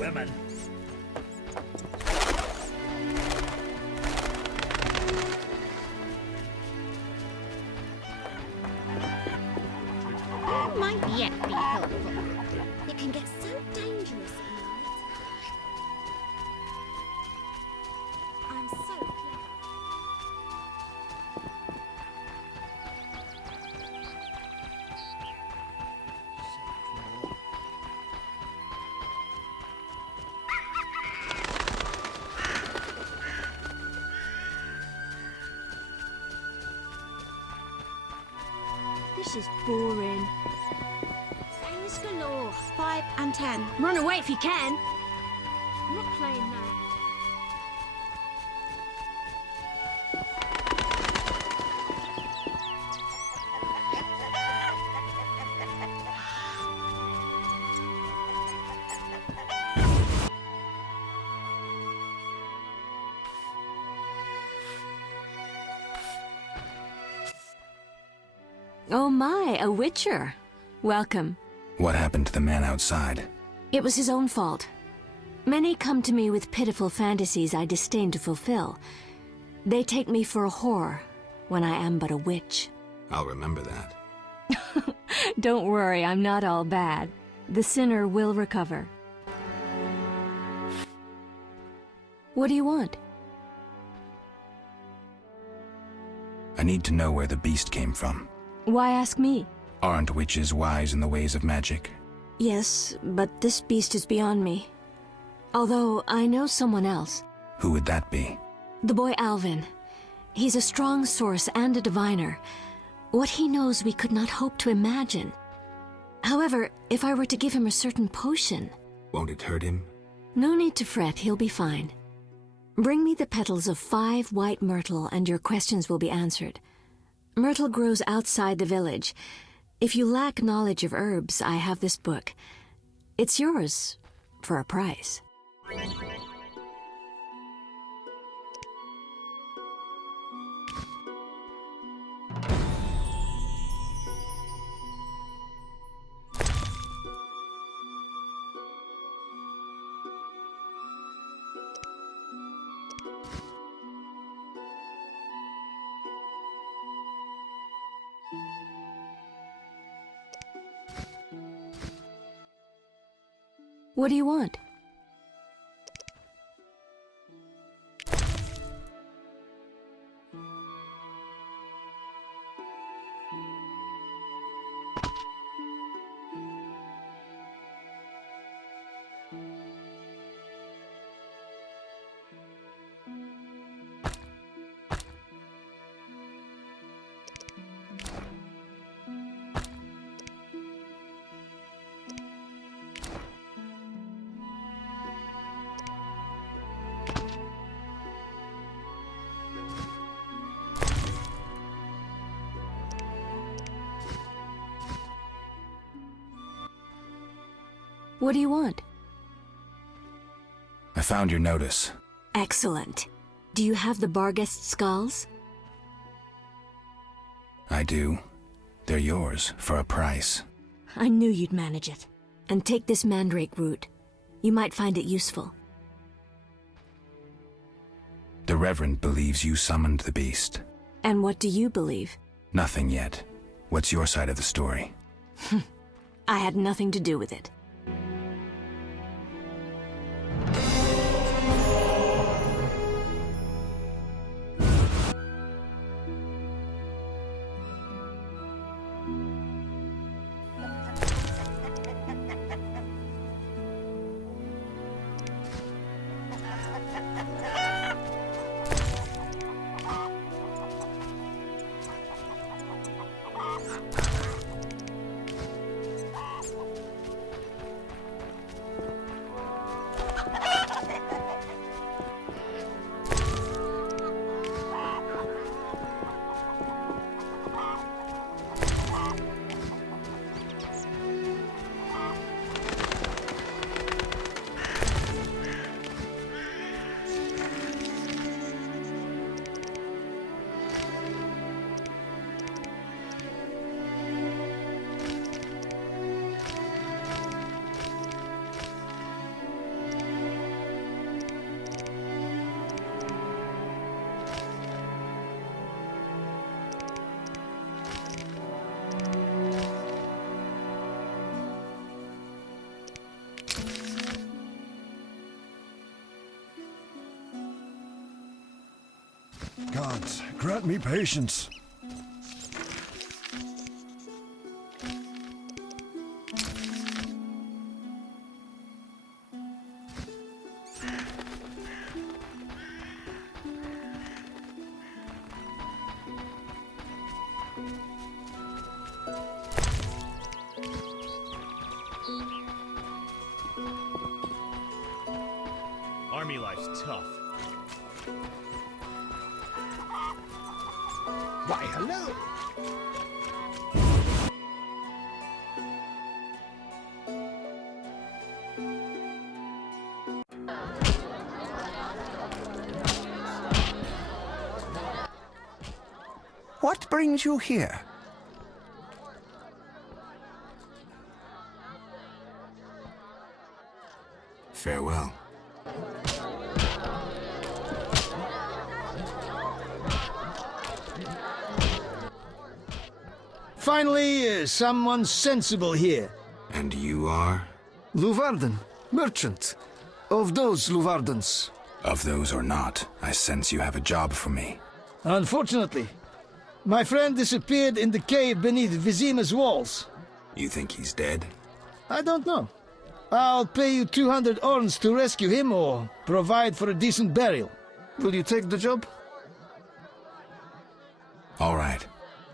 women. Might yet be helpful. It can get so dangerous at night. I'm so clever. This is boring. Things galore. 5 and 10. Run away if you can. I'm not playing that. Oh my, a witcher. Welcome. What happened to the man outside? It was his own fault. Many come to me with pitiful fantasies I disdain to fulfill. They take me for a whore when I am but a witch. I'll remember that. Don't worry, I'm not all bad. The sinner will recover. What do you want? I need to know where the beast came from. Why ask me? Aren't witches wise in the ways of magic? Yes, but this beast is beyond me. Although I know someone else. Who would that be? The boy Alvin. He's a strong source and a diviner. What he knows we could not hope to imagine. However, if I were to give him a certain potion... Won't it hurt him? No need to fret, he'll be fine. Bring me the petals of 5 white myrtle and your questions will be answered. Myrtle grows outside the village. If you lack knowledge of herbs, I have this book. It's yours for a price. What do you want? What do you want? I found your notice. Excellent. Do you have the Barghest skulls? I do. They're yours for a price. I knew you'd manage it. And take this mandrake root. You might find it useful. The Reverend believes you summoned the beast. And what do you believe? Nothing yet. What's your side of the story? I had nothing to do with it. gods, grant me patience. Army life's tough. Why, hello! What brings you here? Farewell. Finally, someone sensible here. And you are? Luvarden, merchant. Of those Luvardens. Of those or not, I sense you have a job for me. Unfortunately, my friend disappeared in the cave beneath Vizima's walls. You think he's dead? I don't know. I'll pay you 200 orns to rescue him or provide for a decent burial. Will you take the job? All right.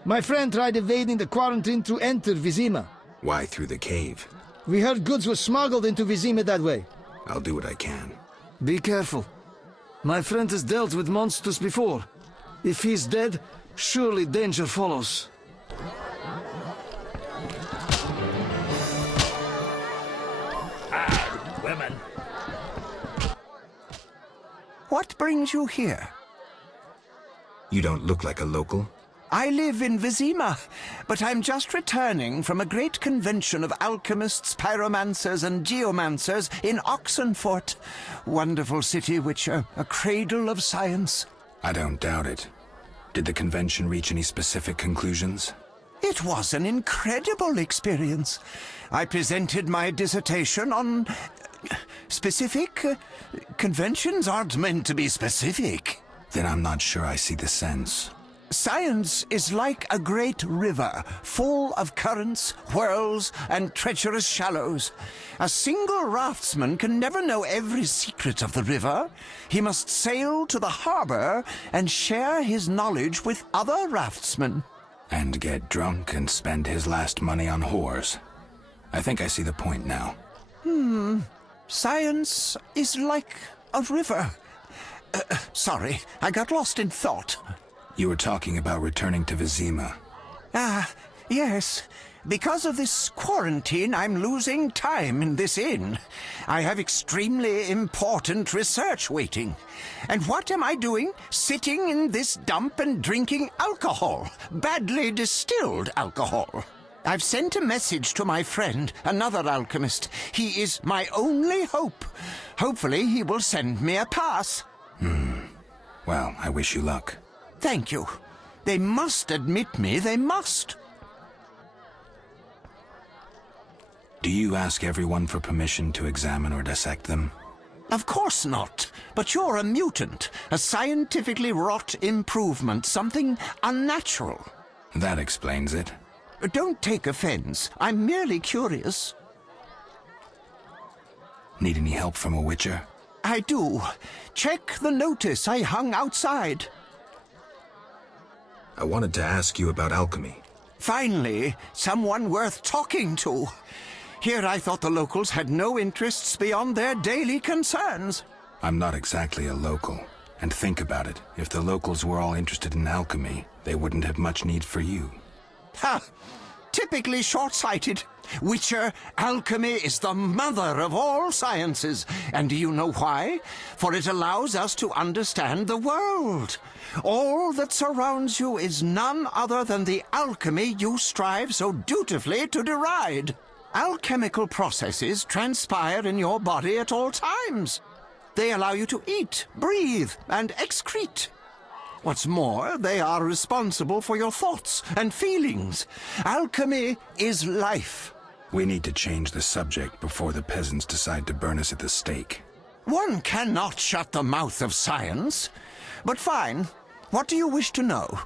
My friend tried evading the quarantine to enter Vizima. Why through the cave? We heard goods were smuggled into Vizima that way. I'll do what I can. Be careful. My friend has dealt with monsters before. If he's dead, surely danger follows. Women. What brings you here? You don't look like a local. I live in Vizima, but I'm just returning from a great convention of alchemists, pyromancers, and geomancers in Oxenfurt. Wonderful city, Witcher, a cradle of science. I don't doubt it. Did the convention reach any specific conclusions? It was an incredible experience. I presented my dissertation on specific. Conventions aren't meant to be specific. Then I'm not sure I see the sense. Science is like a great river, full of currents, whirls, and treacherous shallows. A single raftsman can never know every secret of the river. He must sail to the harbor and share his knowledge with other raftsmen. And get drunk and spend his last money on whores. I think I see the point now. Science is like a river. Sorry, I got lost in thought. You were talking about returning to Vizima. Ah, yes. Because of this quarantine, I'm losing time in this inn. I have extremely important research waiting. And what am I doing? Sitting in this dump and drinking alcohol. Badly distilled alcohol. I've sent a message to my friend, another alchemist. He is my only hope. Hopefully he will send me a pass. Well, I wish you luck. Thank you. They must admit me, they must. Do you ask everyone for permission to examine or dissect them? Of course not. But you're a mutant, a scientifically wrought improvement, something unnatural. That explains it. Don't take offense. I'm merely curious. Need any help from a witcher? I do. Check the notice I hung outside. I wanted to ask you about alchemy. Finally, someone worth talking to. Here I thought the locals had no interests beyond their daily concerns. I'm not exactly a local. And think about it. If the locals were all interested in alchemy, they wouldn't have much need for you. Ha! Typically short-sighted. Witcher, alchemy is the mother of all sciences. And do you know why? For it allows us to understand the world. All that surrounds you is none other than the alchemy you strive so dutifully to deride. Alchemical processes transpire in your body at all times. They allow you to eat, breathe, and excrete. What's more, they are responsible for your thoughts and feelings. Alchemy is life. We need to change the subject before the peasants decide to burn us at the stake. One cannot shut the mouth of science. But fine. What do you wish to know?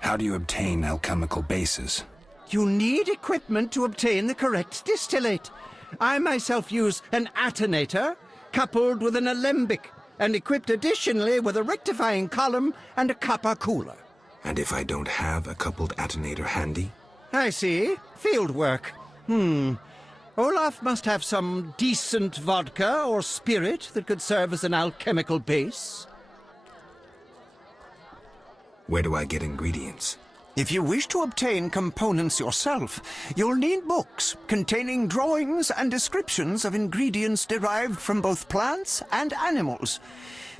How do you obtain alchemical bases? You need equipment to obtain the correct distillate. I myself use an attenator, coupled with an alembic, and equipped additionally with a rectifying column and a copper cooler. And if I don't have a coupled attenator handy? I see. Field work. Olaf must have some decent vodka or spirit that could serve as an alchemical base. Where do I get ingredients? If you wish to obtain components yourself, you'll need books containing drawings and descriptions of ingredients derived from both plants and animals.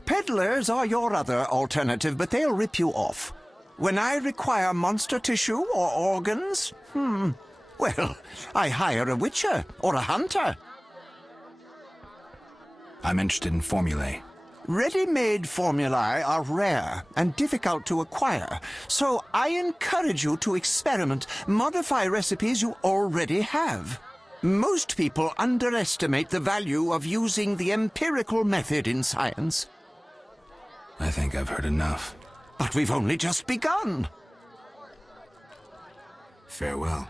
Peddlers are your other alternative, but they'll rip you off. When I require monster tissue or organs, well, I hire a witcher or a hunter. I'm interested in formulae. Ready-made formulae are rare and difficult to acquire, so I encourage you to experiment, modify recipes you already have. Most people underestimate the value of using the empirical method in science. I think I've heard enough. But we've only just begun. Farewell.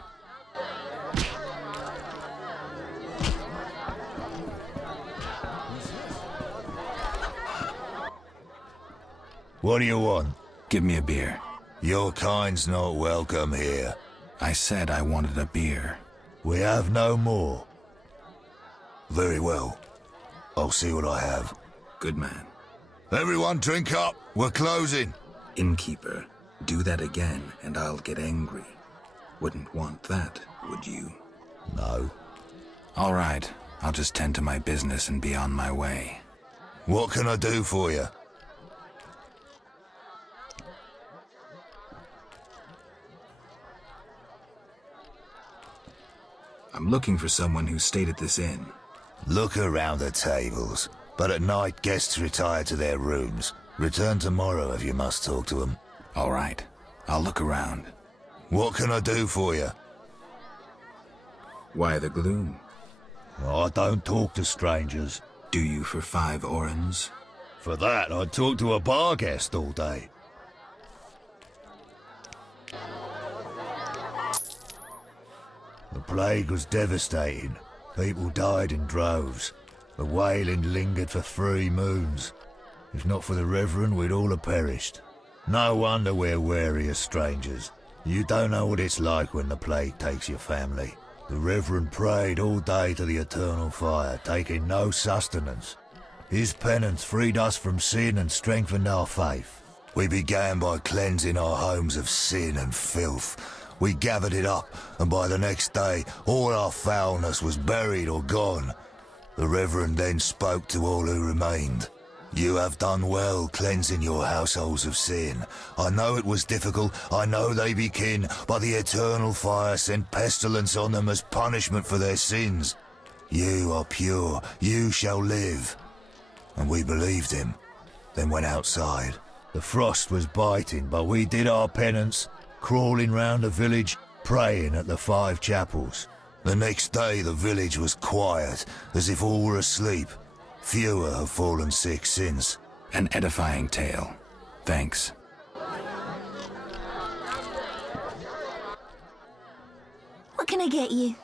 What do you want? Give me a beer. Your kind's not welcome here. I said I wanted a beer. We have no more. Very well. I'll see what I have. Good man. Everyone drink up. We're closing. Innkeeper, do that again and I'll get angry. Wouldn't want that, would you? No. All right. I'll just tend to my business and be on my way. What can I do for you? I'm looking for someone who stayed at this inn. Look around the tables. But at night, guests retire to their rooms. Return tomorrow if you must talk to them. All right. I'll look around. What can I do for you? Why the gloom? I don't talk to strangers. Do you for 5 orens? For that, I'd talk to a bar guest all day. The plague was devastating. People died in droves. The wailing lingered for 3 moons. If not for the Reverend, we'd all have perished. No wonder we're wary of strangers. You don't know what it's like when the plague takes your family. The Reverend prayed all day to the eternal fire, taking no sustenance. His penance freed us from sin and strengthened our faith. We began by cleansing our homes of sin and filth. We gathered it up, and by the next day, all our foulness was buried or gone. The Reverend then spoke to all who remained. You have done well cleansing your households of sin. I know it was difficult, I know they be kin, but the eternal fire sent pestilence on them as punishment for their sins. You are pure, you shall live. And we believed him, then went outside. The frost was biting, but we did our penance, crawling round the village, praying at the 5 chapels. The next day the village was quiet, as if all were asleep. Fewer have fallen sick since. An edifying tale. Thanks. What can I get you?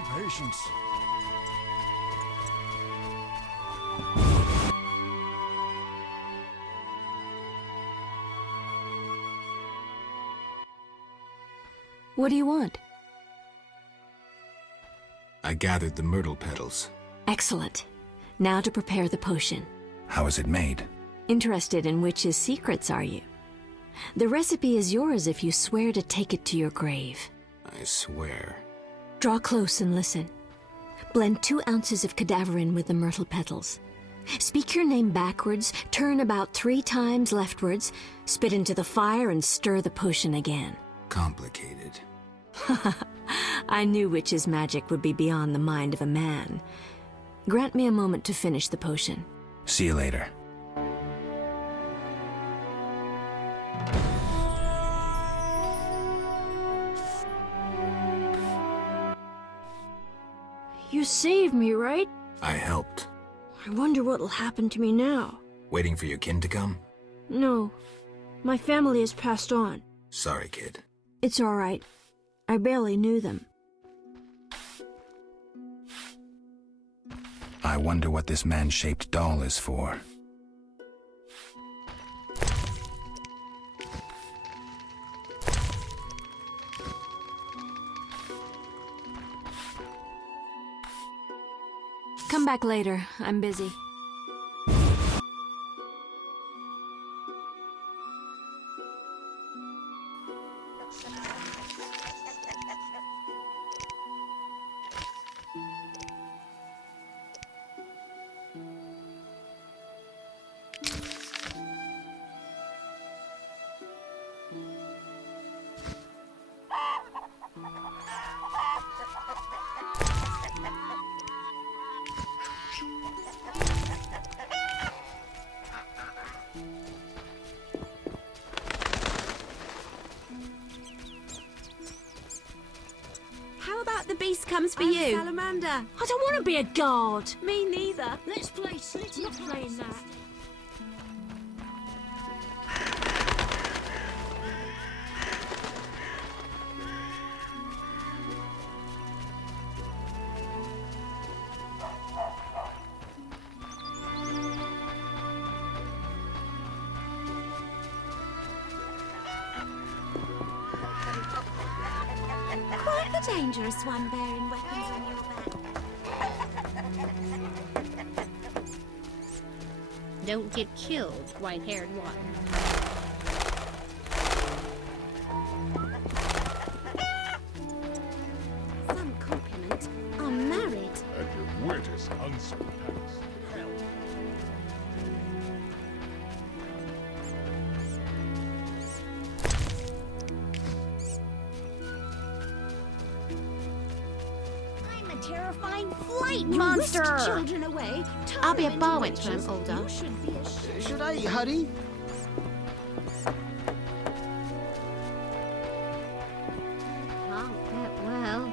me patience. What do you want? I gathered the myrtle petals. Excellent. Now to prepare the potion. How is it made? Interested in witches' secrets, are you? The recipe is yours if you swear to take it to your grave. I swear. Draw close and listen. Blend 2 ounces of cadaverine with the myrtle petals. Speak your name backwards, turn about 3 times leftwards, spit into the fire and stir the potion again. Complicated. I knew witches' magic would be beyond the mind of a man. Grant me a moment to finish the potion. See you later. You saved me, right? I helped. I wonder what'll happen to me now. Waiting for your kin to come? No. My family has passed on. Sorry, kid. It's all right. I barely knew them. I wonder what this man-shaped doll is for. Come back later. I'm busy. How about the beast comes for you? Salamander. I don't want to be a guard. Me neither. Let's play Slitty. Not playing that. Quite the dangerous one bearing weapons on your back. Don't get killed, white-haired one. Some compliment. I'm married. And your wit is unsurpassed. I'm a terrifying flight You monster. whisked Children away. I'll be a turn them bowen into when I'm witches. older. You should be ashamed. Should I hurry? Oh, well.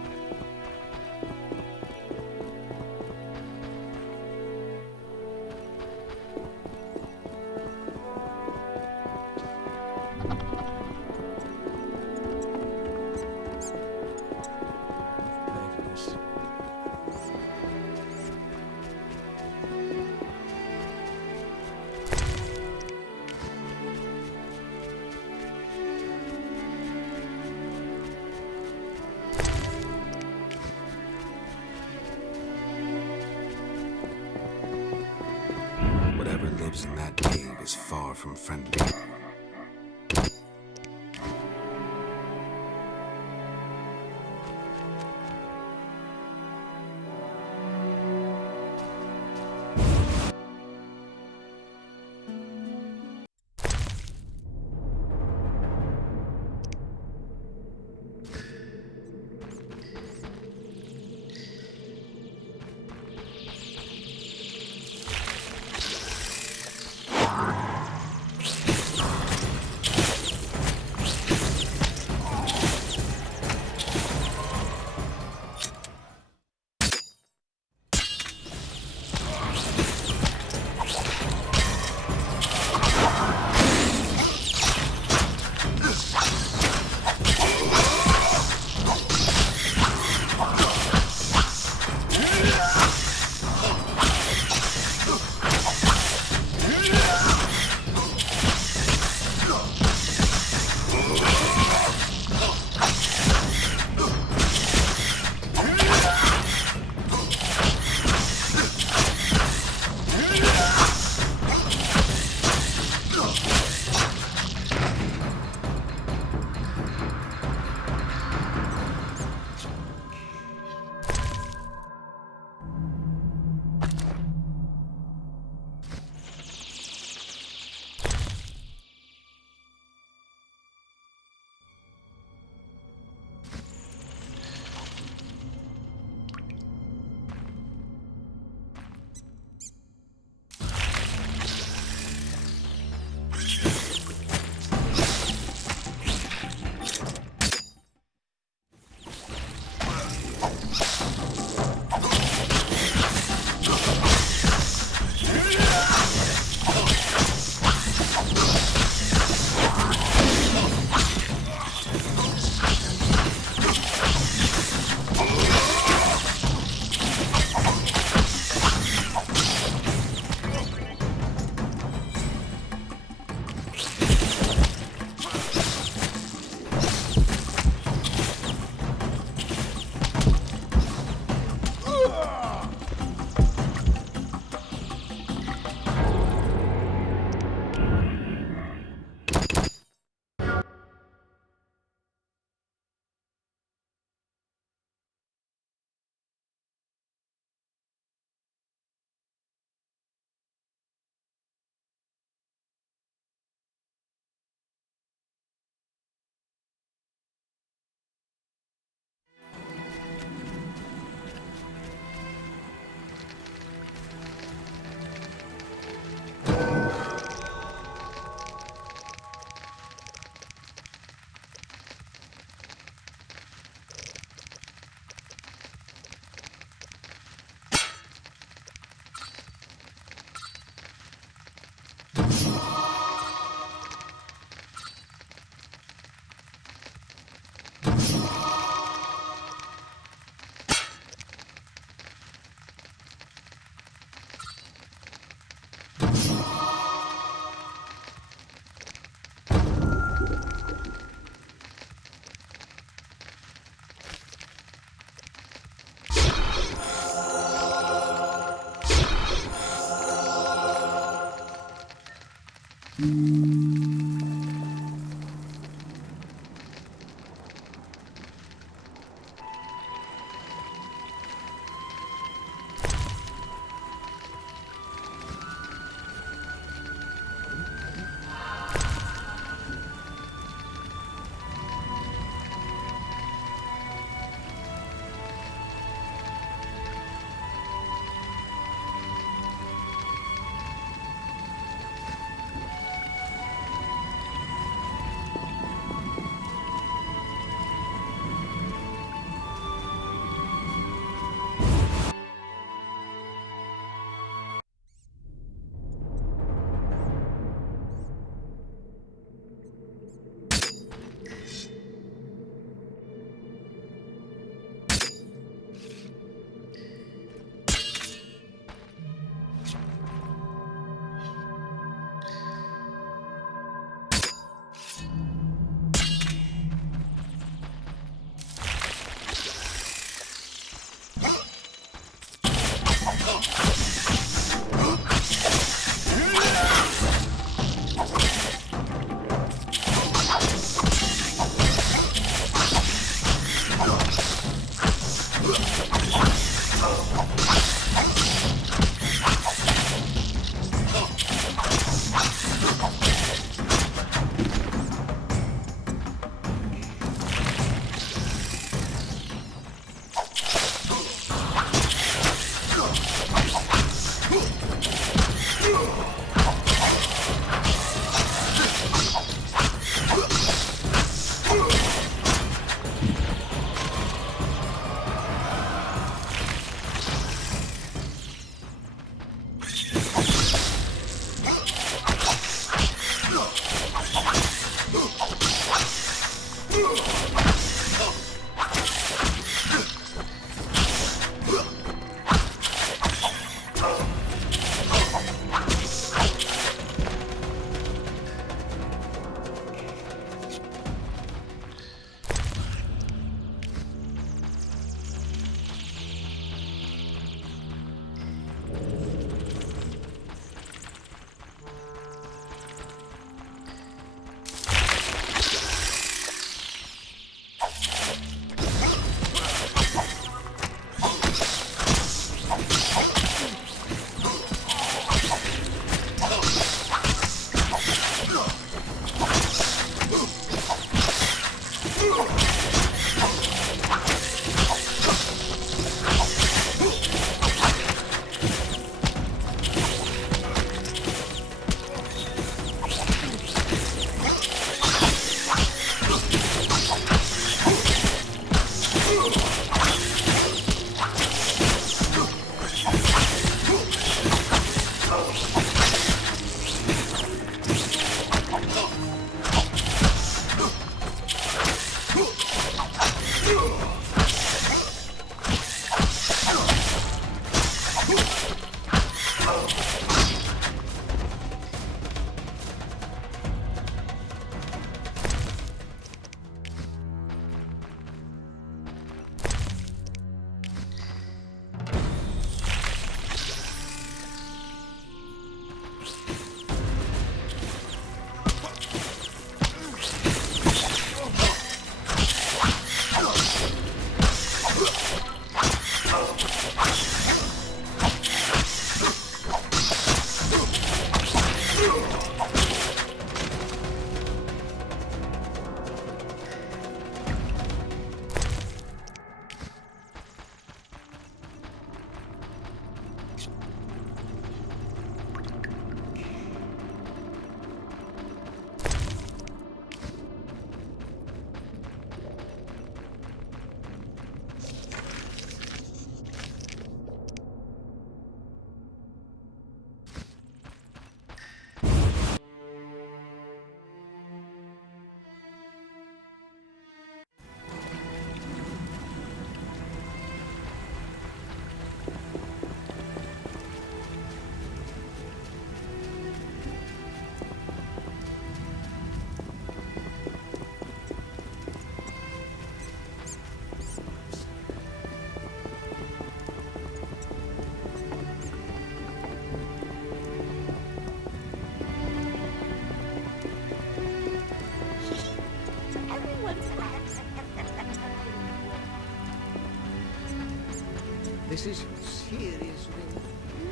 This is seriously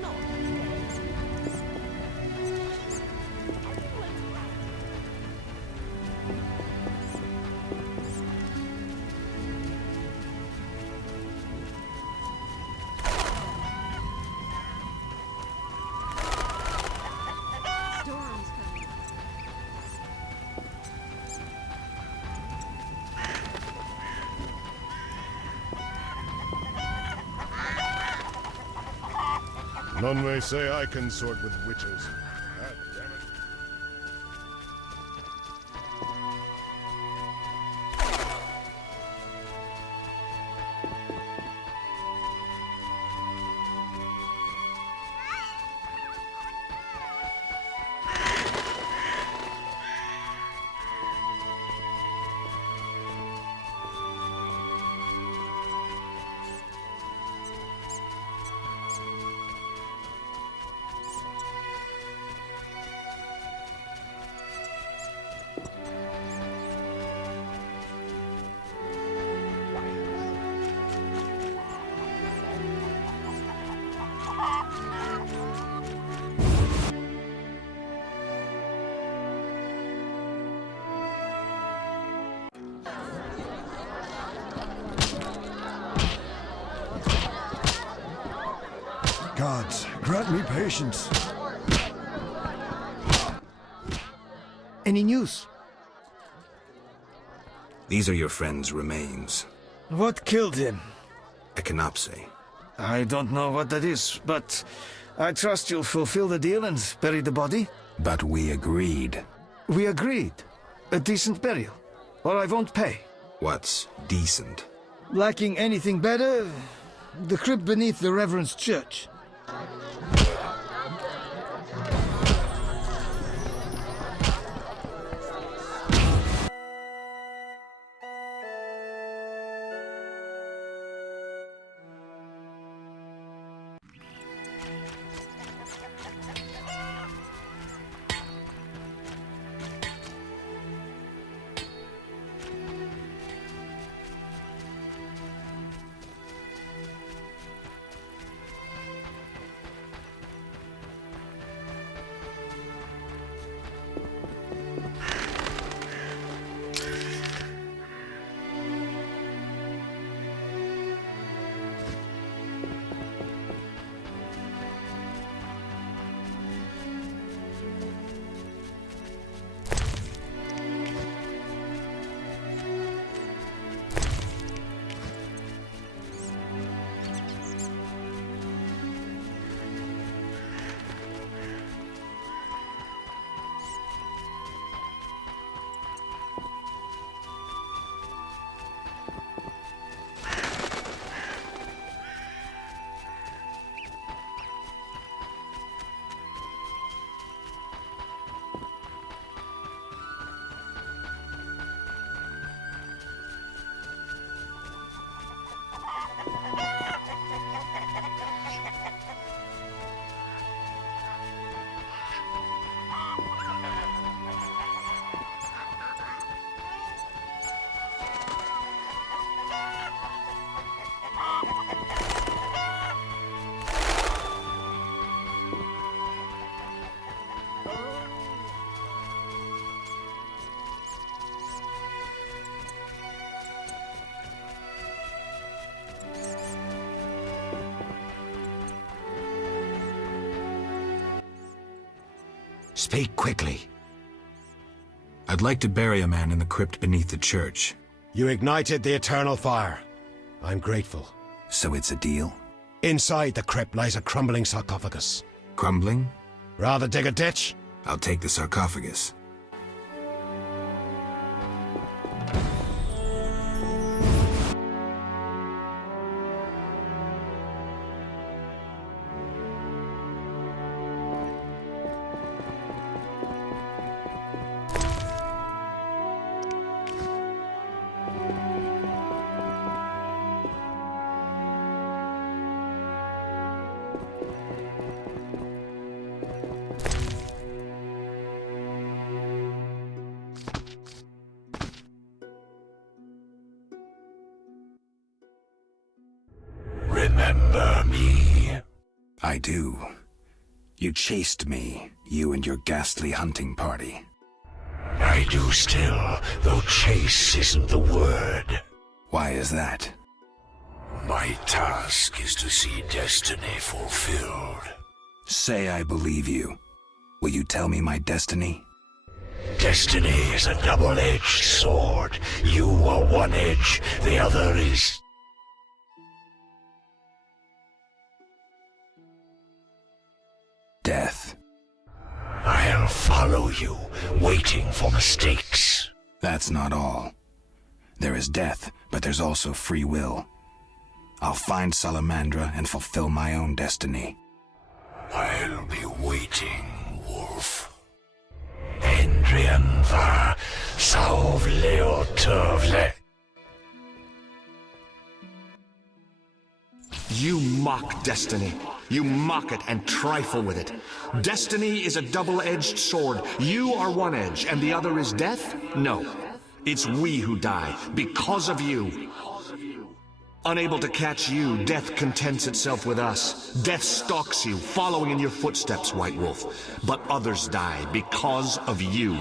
not. Storm's coming. None may say I consort with witches. God damn it. Gods, grant me patience. Any news? These are your friend's remains. What killed him? Echinopsis. I don't know what that is, but I trust you'll fulfill the deal and bury the body. But we agreed. We agreed. A decent burial, or I won't pay. What's decent? Lacking anything better, the crypt beneath the Reverend's church. Speak quickly. I'd like to bury a man in the crypt beneath the church. You ignited the eternal fire. I'm grateful. So it's a deal? Inside the crypt lies a crumbling sarcophagus. Crumbling? Rather dig a ditch? I'll take the sarcophagus. I do. You chased me, you and your ghastly hunting party. I do still, though chase isn't the word. Why is that? My task is to see destiny fulfilled. Say I believe you. Will you tell me my destiny? Destiny is a double-edged sword. You are one edge, the other is... Death. I'll follow you, waiting for mistakes. That's not all. There is death, but there's also free will. I'll find Salamandra and fulfill my own destiny. I'll be waiting, Wolf. Endrian var Sauvleotovle. You mock destiny. You mock it and trifle with it. Destiny is a double-edged sword. You are one edge, and the other is death? No. It's we who die, because of you. Unable to catch you, death contents itself with us. Death stalks you, following in your footsteps, White Wolf. But others die because of you.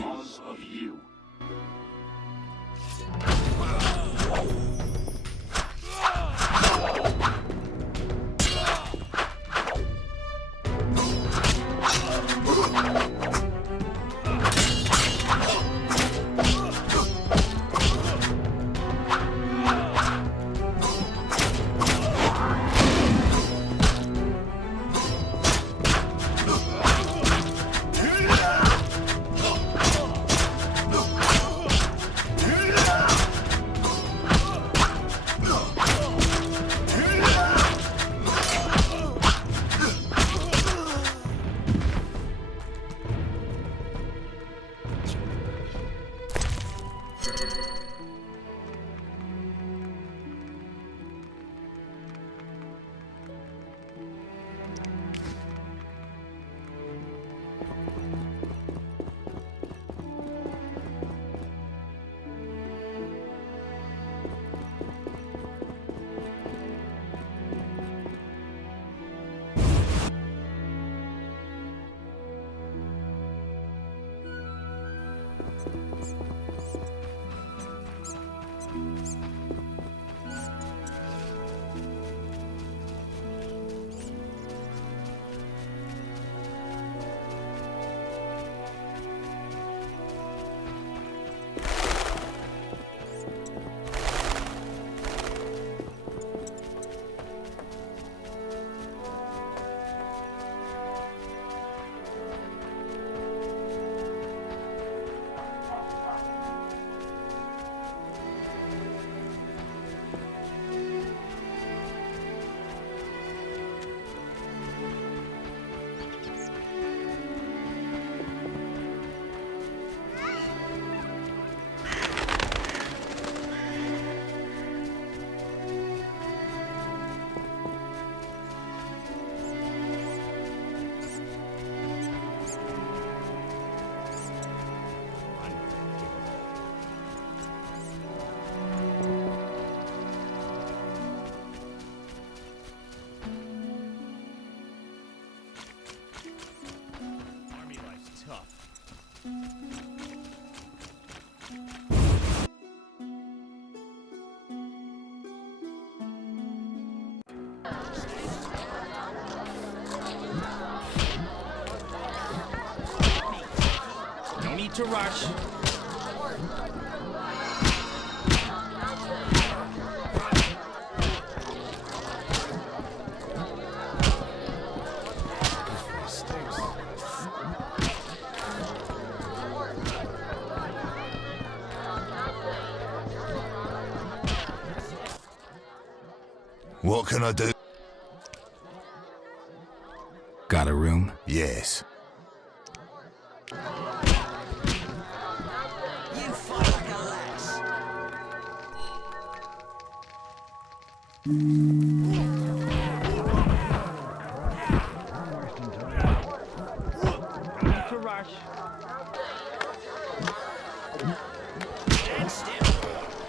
No need to rush. What can I do? Got a room? Yes. You fight like a lass. No need to rush. Stand still.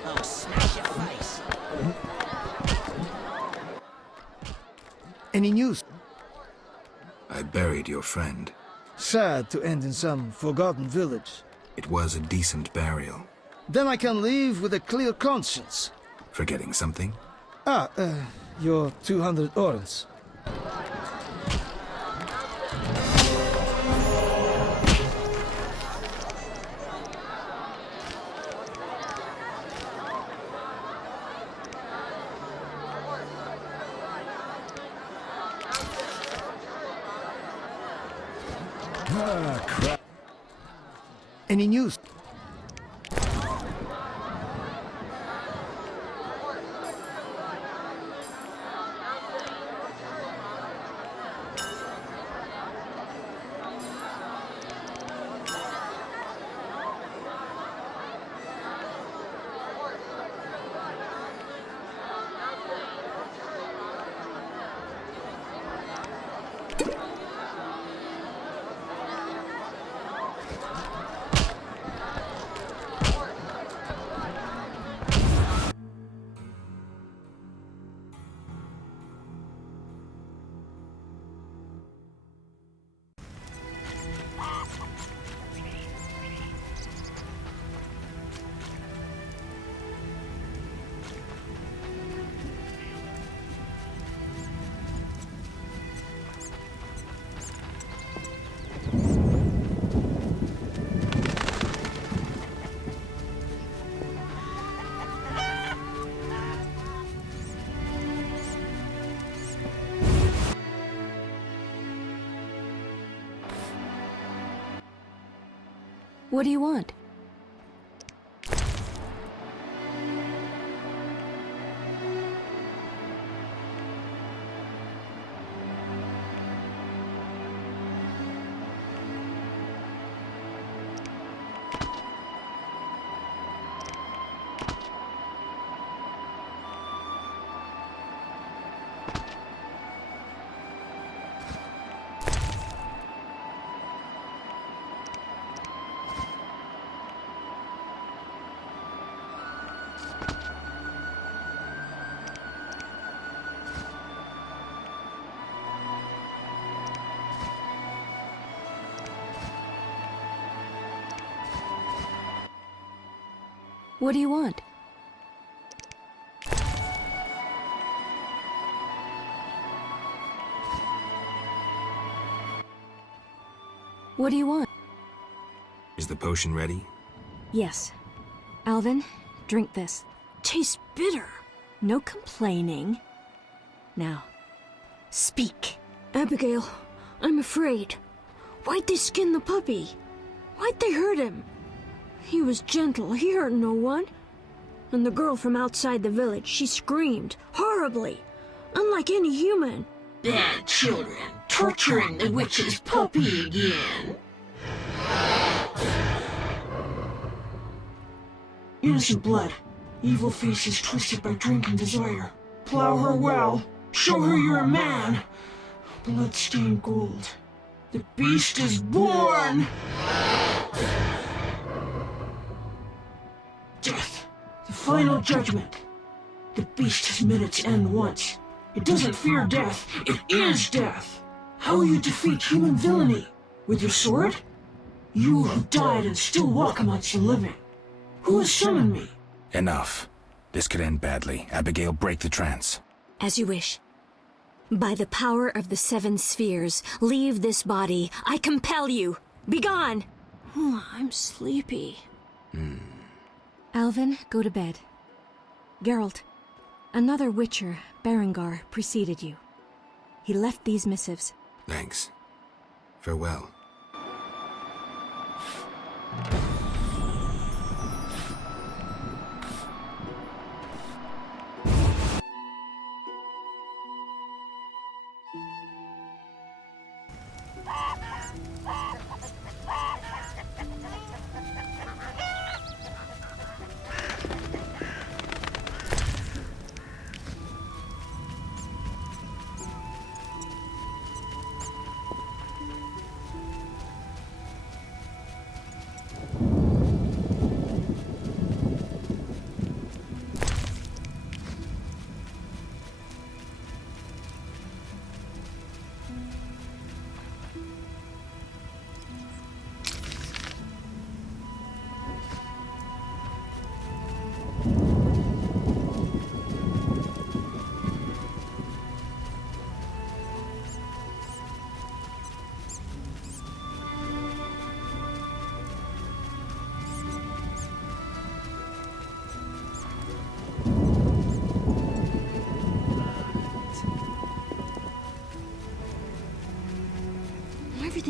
I'll smash your face. Any news? I buried your friend. Sad to end in some forgotten village. It was a decent burial. Then I can leave with a clear conscience. Forgetting something? Your 200 orens. Crap. Any news? What do you want? What do you want? What do you want? Is the potion ready? Yes. Alvin, drink this. Tastes bitter. No complaining. Now, speak. Abigail, I'm afraid. Why'd they skin the puppy? Why'd they hurt him? He was gentle, he hurt no one. And the girl from outside the village, she screamed, horribly, unlike any human. Bad children, torturing the witch's puppy again. Innocent blood. Evil faces twisted by drink and desire. Plow her well. Show her you're a man. Blood-stained gold. The beast is born! Death. The final judgment. The beast has met its end once. It doesn't fear death. It is death. How will you defeat human villainy? With your sword? You who died and still walk amongst the living. Who has summoned me? Enough. This could end badly. Abigail, break the trance. As you wish. By the power of the 7 spheres, leave this body. I compel you. Begone! I'm sleepy. Alvin, go to bed. Geralt, another Witcher, Berengar, preceded you. He left these missives. Thanks. Farewell.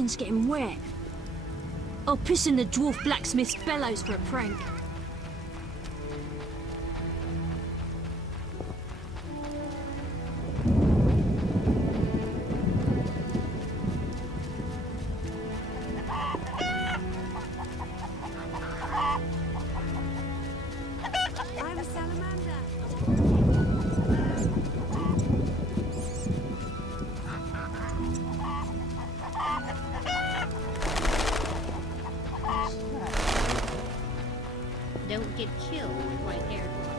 skin's getting wet. I'll piss in the dwarf blacksmith's bellows for a prank. I'm a salamander. Don't get killed, white-haired one.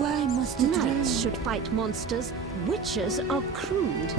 Why must it Knights should fight monsters. Witches are crude.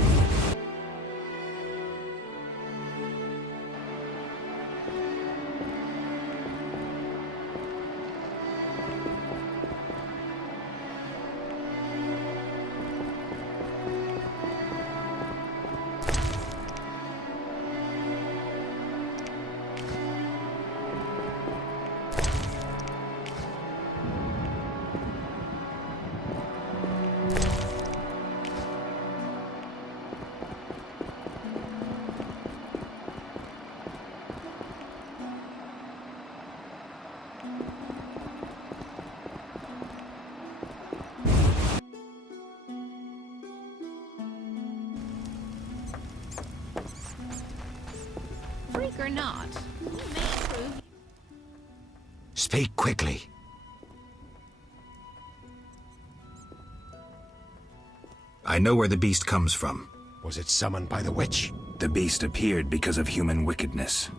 Freak or not, you may prove. Speak quickly. I know where the beast comes from. Was it summoned by the witch? The beast appeared because of human wickedness.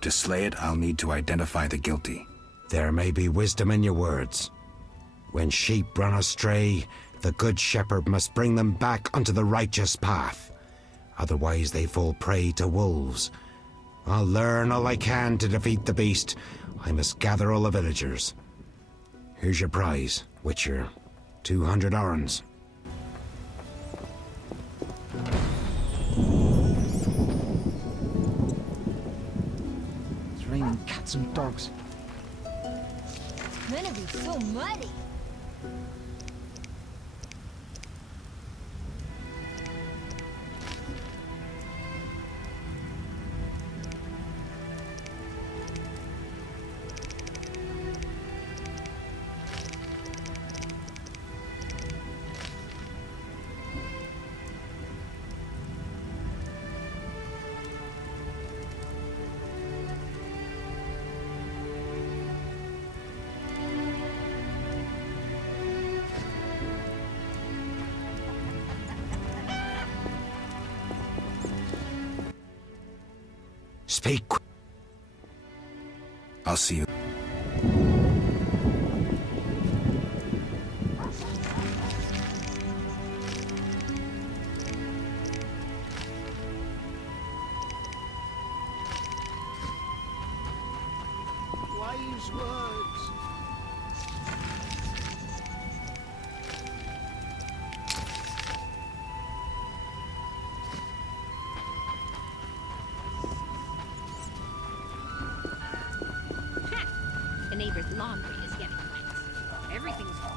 To slay it, I'll need to identify the guilty. There may be wisdom in your words. When sheep run astray, the good shepherd must bring them back onto the righteous path. Otherwise they fall prey to wolves. I'll learn all I can to defeat the beast. I must gather all the villagers. Here's your prize, Witcher. 200 orens. It's raining cats and dogs. It's gonna be so muddy. Speak. I'll see you. Wise words. The neighbor's laundry is getting wet. Everything's wet.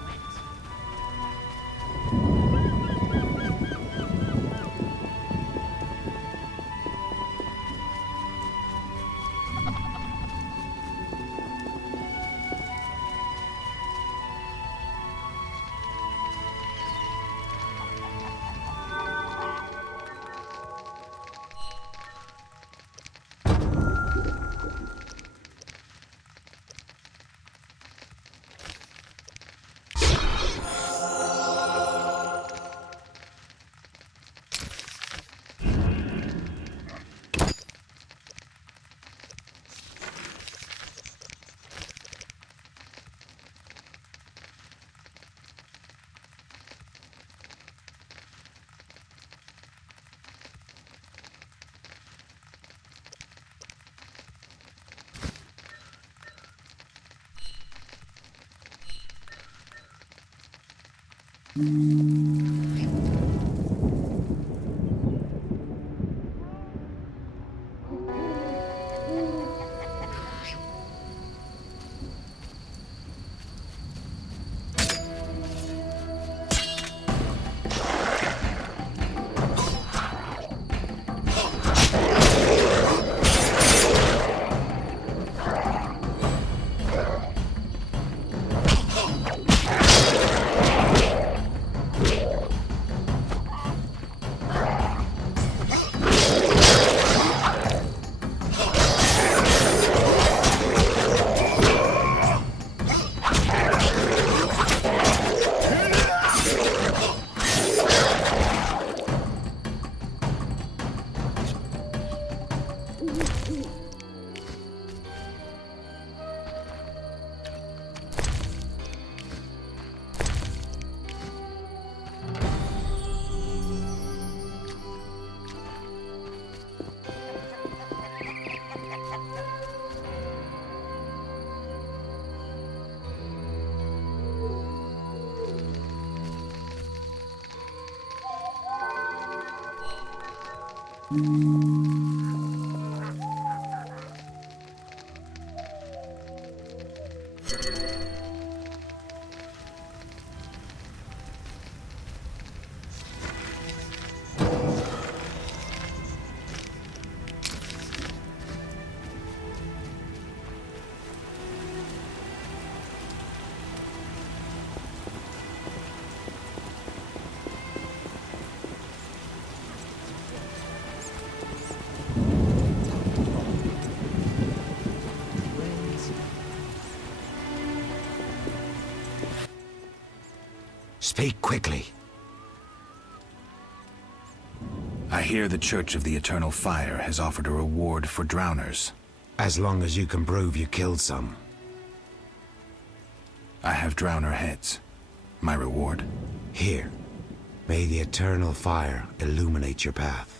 Speak quickly. I hear the Church of the Eternal Fire has offered a reward for drowners. As long as you can prove you killed some. I have drowner heads. My reward? Here. May the Eternal Fire illuminate your path.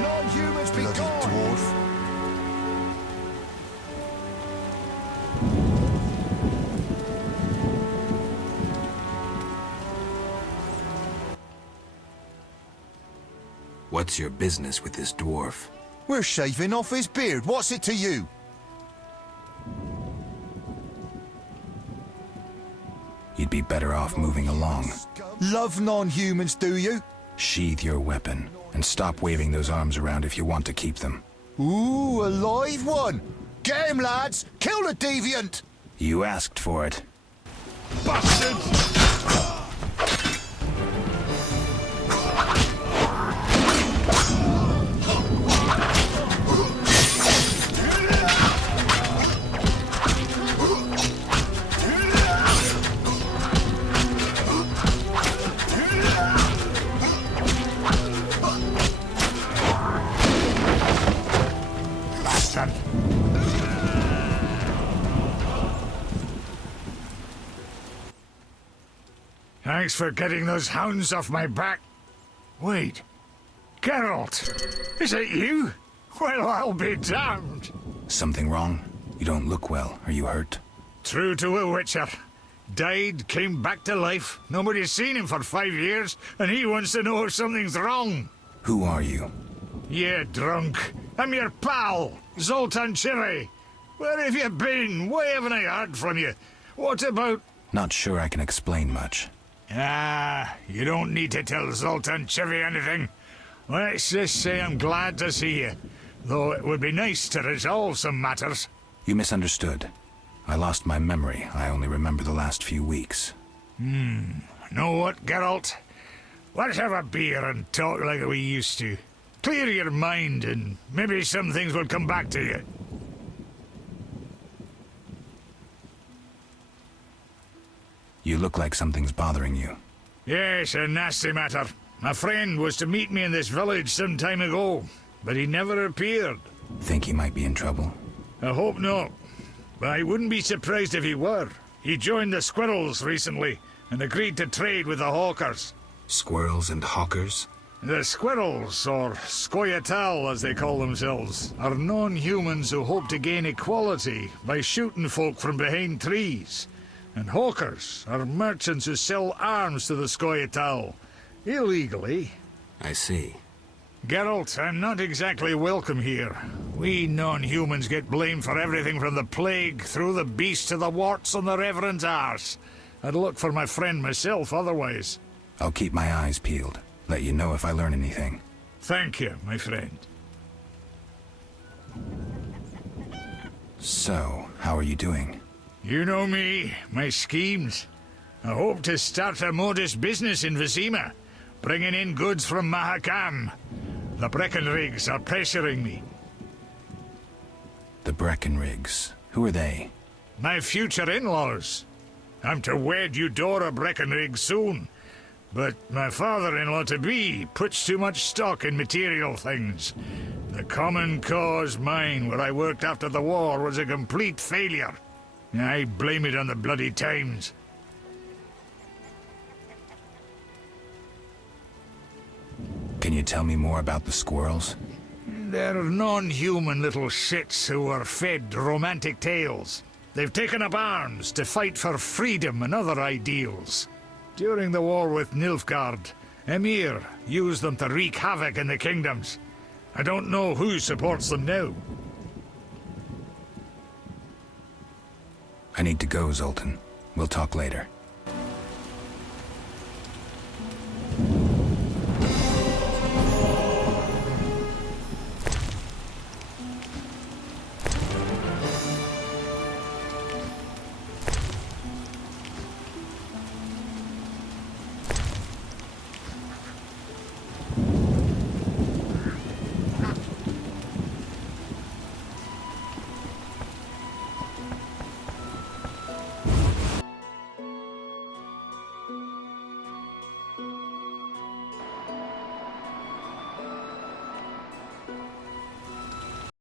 Non-humans be Bloody gone! dwarf. What's your business with this dwarf? We're shaving off his beard. What's it to you? You'd be better off moving along. Love non-humans, do you? Sheathe your weapon, and stop waving those arms around if you want to keep them. Ooh, a live one! Get him, lads! Kill the deviant! You asked for it. Bastards! Thanks for getting those hounds off my back. Wait. Geralt! Is it you? Well, I'll be damned. Something wrong? You don't look well. Are you hurt? True to a witcher. Died, came back to life. Nobody's seen him for 5 years, and he wants to know if something's wrong. Who are you? Yeah, drunk. I'm your pal, Zoltan Chivy. Where have you been? Why haven't I heard from you? What about... Not sure I can explain much. Ah, you don't need to tell Zoltan Chivy anything. Let's just say I'm glad to see you. Though it would be nice to resolve some matters. You misunderstood. I lost my memory. I only remember the last few weeks. Know what, Geralt? Let's have a beer and talk like we used to. Clear your mind and maybe some things will come back to you. You look like something's bothering you. Yes, a nasty matter. My friend was to meet me in this village some time ago, but he never appeared. Think he might be in trouble? I hope not. But I wouldn't be surprised if he were. He joined the Squirrels recently and agreed to trade with the Hawkers. Squirrels and hawkers? The Squirrels, or Scoia'tael as they call themselves, are non-humans who hope to gain equality by shooting folk from behind trees. And Hawkers are merchants who sell arms to the Scoia'tael, illegally. I see. Geralt, I'm not exactly welcome here. We non-humans get blamed for everything from the plague, through the beast to the warts on the Reverend's arse. I'd look for my friend myself otherwise. I'll keep my eyes peeled. Let you know if I learn anything. Thank you, my friend. So, how are you doing? You know me, my schemes. I hope to start a modest business in Vizima, bringing in goods from Mahakam. The Breckenrigs are pressuring me. The Breckenrigs? Who are they? My future in-laws. I'm to wed Eudora Breckenrig soon, but my father-in-law-to-be puts too much stock in material things. The Common Cause mine, where I worked after the war, was a complete failure. I blame it on the bloody times. Can you tell me more about the squirrels? They're non-human little shits who are fed romantic tales. They've taken up arms to fight for freedom and other ideals. During the war with Nilfgaard, Emir used them to wreak havoc in the kingdoms. I don't know who supports them now. I need to go, Zoltan. We'll talk later.